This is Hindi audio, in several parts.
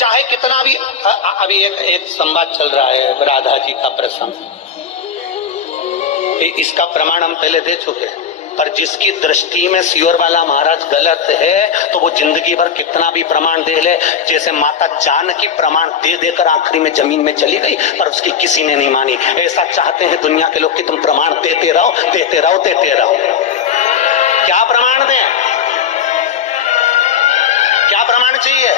चाहे कितना भी अभी एक संवाद चल रहा है राधा जी का प्रसंग, इसका प्रमाण हम पहले दे चुके हैं। पर जिसकी दृष्टि में सियोर वाला महाराज गलत है तो वो जिंदगी भर कितना भी प्रमाण दे ले, जैसे माता जानकी प्रमाण दे देकर आखिरी में जमीन में चली गई पर उसकी किसी ने नहीं मानी। ऐसा चाहते हैं दुनिया के लोग कि तुम प्रमाण देते रहो देते रहो देते रहो। क्या प्रमाण दें, क्या प्रमाण चाहिए?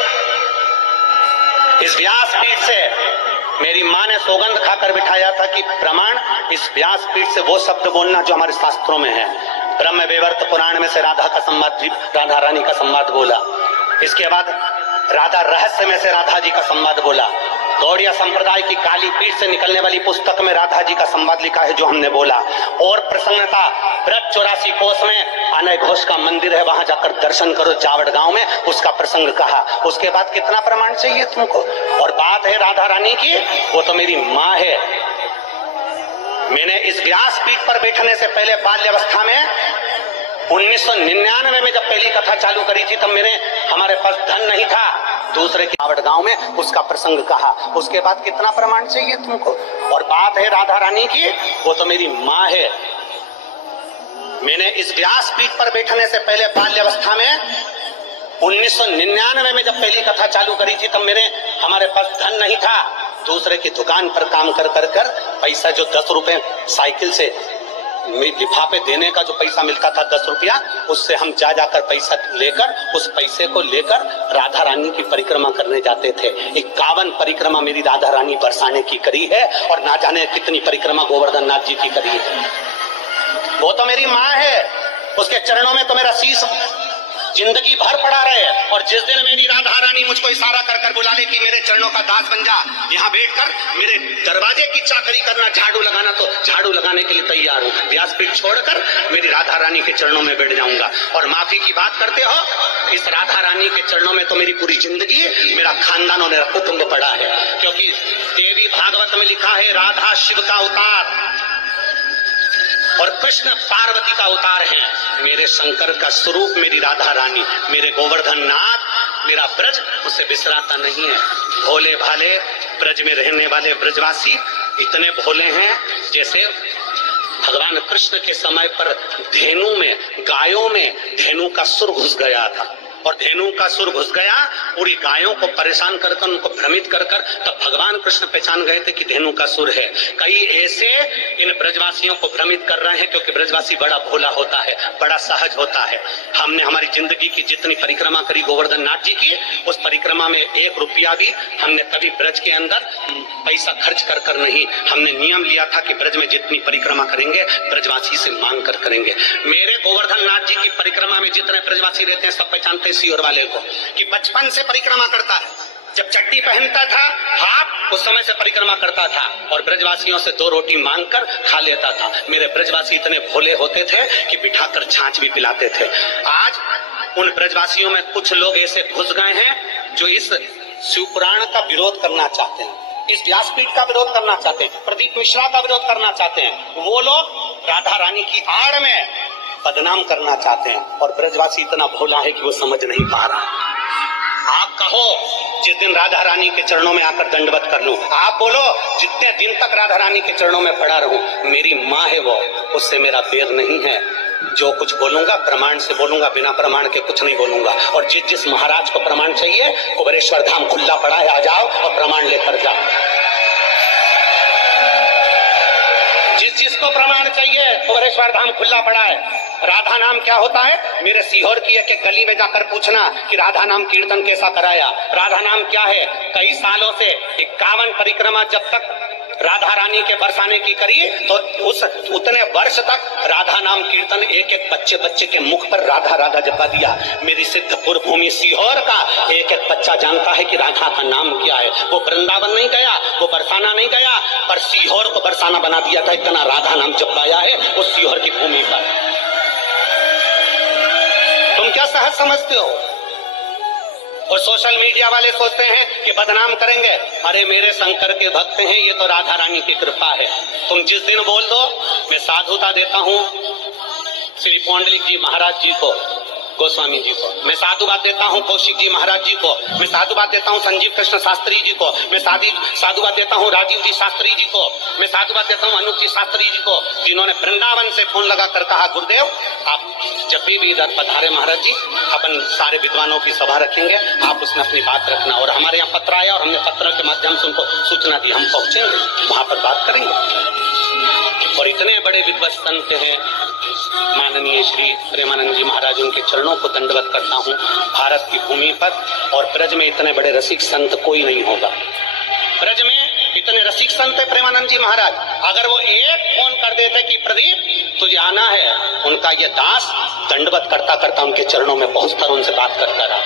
इस व्यासपीठ से मेरी माँ ने सौगंध खाकर बिठाया था कि प्रमाण इस व्यासपीठ से वो शब्द बोलना जो हमारे शास्त्रों में है। ब्रह्म वैवर्त पुराण में से राधा का संवाद, राधा रानी का संवाद बोला। इसके बाद राधा रहस्य में से राधा जी का संवाद बोला। गौड़िया संप्रदाय की काली पीठ से निकलने वाली पुस्तक में राधा जी का संवाद लिखा है जो हमने बोला। और प्रसन्नता ब्रज 84 कोष में अनय घोष का मंदिर है, वहां जाकर दर्शन करो जावड़ गांव में, उसका प्रसंग कहा। उसके बाद कितना प्रमाण चाहिए तुमको? और बात है राधा रानी की, वो तो मेरी माँ है। मैंने इस व्यासपीठ पर बैठने से पहले बाल्यावस्था में 1999 में जब पहली कथा चालू करी थी तब हमारे पास धन नहीं था, दूसरे के आवड़ गांव में उसका प्रसंग कहा। उसके बाद कितना प्रमाण चाहिए तुमको? और बात है राधा रानी की, वो तो मेरी माँ है। मैंने इस व्यासपीठ पर बैठने से पहले बाल्यावस्था में 1999 में जब पहली कथा चालू करी थी तब हमारे पास धन नहीं था, दूसरे की दुकान पर काम कर पैसा जो 10 रुपए साइकिल से लिफाफे देने का जो पैसा मिलता था 10 रुपया, उससे हम जाकर पैसा लेकर उस पैसे को लेकर राधा रानी की परिक्रमा करने जाते थे। 51 परिक्रमा मेरी राधा रानी बरसाने की करी है और ना जाने कितनी परिक्रमा गोवर्धन नाथ जी की करी है। वो तो मेरी माँ है, उसके चरणों में तो मेरा शीश जिंदगी भर पड़ा रहे। और जिस दिन मेरी राधा रानी मुझको इशारा कर बुला ले कि मेरे चरणों का दास बन जा, यहाँ बैठकर मेरे दरवाजे की चाकरी करना, झाड़ू लगाना, तो झाड़ू लगाने के लिए तैयार हूँ। व्यासपीठ छोड़कर मेरी राधा रानी के चरणों में बैठ जाऊंगा। और माफी की बात करते हो, इस राधा रानी के चरणों में तो मेरी पूरी जिंदगी, मेरा खानदान और मेरा कुटुंब पड़ा है। क्योंकि देवी भागवत में लिखा है राधा शिव का अवतार और कृष्ण पार्वती का अवतार है। मेरे शंकर का स्वरूप मेरी राधा रानी, मेरे गोवर्धन नाथ, मेरा ब्रज मुझसे बिसराता नहीं है। भोले भाले ब्रज में रहने वाले ब्रजवासी इतने भोले हैं जैसे भगवान कृष्ण के समय पर धेनु में, गायों में धेनु का सुर घुस गया था और धेनु का सुर घुस गया, पूरी गायों को परेशान कर उनको भ्रमित कर तब भगवान कृष्ण पहचान गए थे कि धेनु का सुर है। कई ऐसे इन ब्रजवासियों को भ्रमित कर रहे हैं क्योंकि ब्रजवासी बड़ा भोला होता है, बड़ा सहज होता है। हमने हमारी जिंदगी की जितनी परिक्रमा करी गोवर्धन नाथ जी की, उस परिक्रमा में 1 रुपया भी हमने कभी ब्रज के अंदर पैसा खर्च कर नहीं। हमने नियम लिया था कि ब्रज में जितनी परिक्रमा करेंगे ब्रजवासी से मांग कर करेंगे। मेरे गोवर्धन नाथ जी की परिक्रमा में जितने ब्रजवासी रहते हैं सब पहचानते सियोर वाले को कि बचपन से परिक्रमा करता है। जब चड्डी पहनता था हाफ, उस समय से परिक्रमा करता था और ब्रजवासियों से 2 रोटी मांगकर खा लेता था। मेरे ब्रजवासी इतने भोले होते थे कि बिठाकर छाछ भी पिलाते थे। आज उन ब्रजवासियों में कुछ लोग ऐसे घुस गए हैं जो इस शिवपुराण का विरोध करना चाहते हैं, इस व्यासपीठ का विरोध करना चाहते हैं, प्रदीप मिश्रा का विरोध करना चाहते हैं। वो लोग राधा रानी की आड़ में बदनाम करना चाहते हैं और ब्रजवासी इतना भोला है कि वो समझ नहीं पा रहा। आप कहो जिस दिन राधा रानी के चरणों में आकर दंडवत कर लूं, आप बोलो जितने दिन तक राधा रानी के चरणों में पड़ा रहूं, मेरी माँ है वो, उससे मेरा बैर नहीं है। जो कुछ बोलूंगा प्रमाण से बोलूंगा, बिना प्रमाण के कुछ नहीं बोलूंगा। और जिस महाराज को प्रमाण चाहिए कुबेरेश्वर धाम खुला पड़ा है, आ जाओ और प्रमाण लेकर जाओ। जिसको प्रमाण चाहिए कुबेरेश्वर धाम खुला पड़ा है। राधा नाम क्या होता है? मेरे सीहोर की एक गली में जाकर पूछना कि राधा नाम कीर्तन कैसा कराया। राधा नाम क्या है? कई सालों से 51 परिक्रमा जब तक राधा रानी के बरसाने की करी तो उतने वर्ष तक राधा नाम कीर्तन एक बच्चे के मुख पर राधा राधा जपा दिया। मेरी सिद्धपुर भूमि सीहोर का एक बच्चा जानता है कि राधा का नाम क्या है। वो वृंदावन नहीं गया, वो बरसाना नहीं गया, पर सीहोर को बरसाना बना दिया था। इतना राधा नाम जपाया है उस सीहोर की भूमि पर। तुम क्या सहज समझते हो? और सोशल मीडिया वाले सोचते हैं कि बदनाम करेंगे। अरे मेरे शंकर के भक्त हैं, ये तो राधा रानी की कृपा है। तुम जिस दिन बोल दो मैं साधुता देता हूँ श्री पौंडलिक जी महाराज जी को, गोस्वामी जी को, मैं साधुवाद देता हूँ कौशिक जी महाराज जी को, मैं साधुवाद देता हूँ संजीव कृष्ण शास्त्री जी को, मैं साधुवाद देता हूँ राजीव जी शास्त्री जी को, मैं साधुवाद देता हूँ अनूप जी शास्त्री जी को, जिन्होंने वृंदावन से फोन लगाकर कहा गुरुदेव आप जब भी इधर पधारे महाराज जी अपन सारे विद्वानों की सभा रखेंगे, आप उसमें अपनी बात रखना। और हमारे यहाँ पत्र आया और हमने पत्र के माध्यम से उनको सूचना दी, हम पहुंचेंगे वहां पर बात करेंगे। और इतने बड़े विद्वत संत हैं माननीय श्री प्रेमानंद जी महाराज, उनके चरणों को दंडवत करता हूँ। भारत की भूमि पर और ब्रज में इतने बड़े रसिक संत कोई नहीं होगा। ब्रज में इतने रसिक संत है प्रेमानंद जी महाराज, अगर वो एक फोन कर देते कि प्रदीप तुझे आना है, उनका ये दास दंडवत करता करता उनके चरणों में पहुंचकर उनसे बात करता रहा।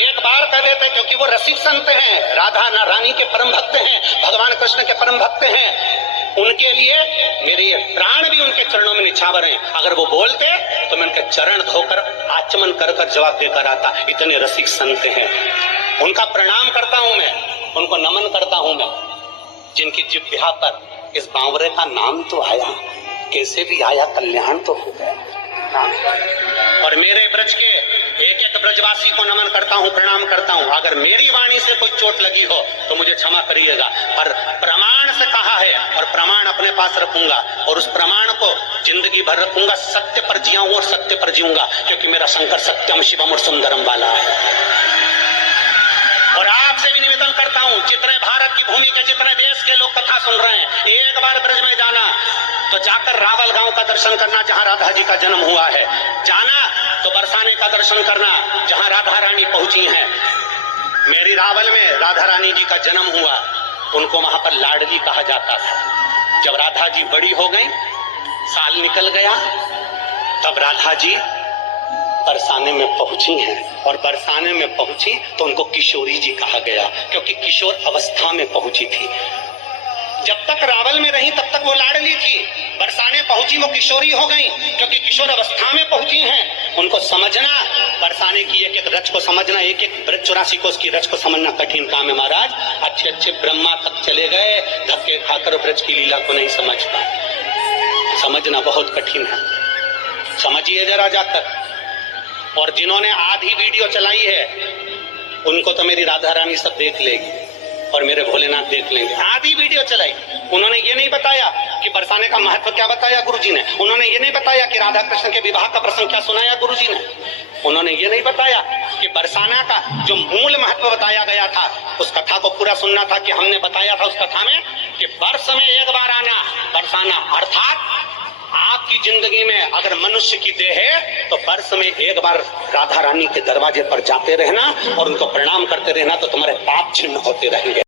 एक बार कर देते, क्योंकि वो रसिक संत हैं, राधा रानी के परम भक्त हैं, भगवान कृष्ण के परम भक्त हैं। उनके लिए मेरे ये प्राण भी उनके चरणों में निछावर हैं। अगर वो बोलते तो मैं उनके चरण धोकर आचमन कर कर जवाब देकर आता। इतने रसिक संत हैं, उनका प्रणाम करता हूं मैं, उनको नमन करता हूं मैं, जिनकी जिह्वा पर इस बावरे का नाम तो आया, कैसे भी आया, कल्याण तो हो गया। और मेरे ब्रज के एक एक ब्रजवासी को नमन करता हूँ, प्रणाम करता हूँ। अगर मेरी वाणी से कोई चोट लगी हो तो मुझे क्षमा करिएगा, पर प्रमाण से कहा है और प्रमाण अपने पास रखूंगा और उस प्रमाण को जिंदगी भर रखूंगा। सत्य पर जियाऊं और सत्य पर जीऊंगा, क्योंकि मेरा शंकर सत्यम शिवम और सुंदरम वाला है। और आपसे भी निवेदन करता हूँ, जितने भारत की भूमि के जितने देश के लोग कथा सुन रहे हैं, एक बार ब्रज में जाना तो जाकर रावल गांव का दर्शन करना जहां राधा जी का जन्म हुआ है, जाना तो बरसाने का दर्शन करना जहां राधा रानी पहुंची हैं। मेरी रावल में राधा रानी जी का जन्म हुआ, उनको वहां पर लाडली कहा जाता था। जब राधा जी बड़ी हो गई, साल निकल गया, तब राधा जी बरसाने में पहुंची हैं और बरसाने में पहुंची तो उनको किशोरी जी कहा गया, क्योंकि किशोर अवस्था में पहुंची थी। जब तक रावल में रही तब तक वो लाडली थी, बरसाने पहुंची वो किशोरी हो गई, क्योंकि किशोर अवस्था में पहुंची हैं। उनको समझना, बरसाने की एक एक रच को समझना, एक एक ब्रज 84 कोस की रच को समझना कठिन काम है महाराज। अच्छे अच्छे ब्रह्मा तक चले गए, धक्के खाकर ब्रज की लीला को नहीं समझ पाए। समझना बहुत कठिन है, समझिए जरा जाकर। और जिन्होंने आधी वीडियो चलाई है उनको तो मेरी राधा रानी सब देख लेगी और मेरे भोलेनाथ देख लेंगे। आधी वीडियो चलाई, उन्होंने ये नहीं बताया कि बरसाने का महत्व क्या बताया गुरुजी ने, उन्होंने ये नहीं बताया कि राधा कृष्ण के विवाह का प्रसंग क्या सुनाया गुरुजी ने, उन्होंने ये नहीं बताया कि बरसाना का जो मूल महत्व बताया गया था, उस कथा को पूरा सुनना था कि हमने बताया था उस कथा में कि वर्ष में एक बार आना बरसाना, अर्थात आपकी जिंदगी में अगर मनुष्य की देह है तो वर्ष में एक बार राधा रानी के दरवाजे पर जाते रहना और उनको प्रणाम करते रहना, तो तुम्हारे पाप छिन्न होते रहेंगे।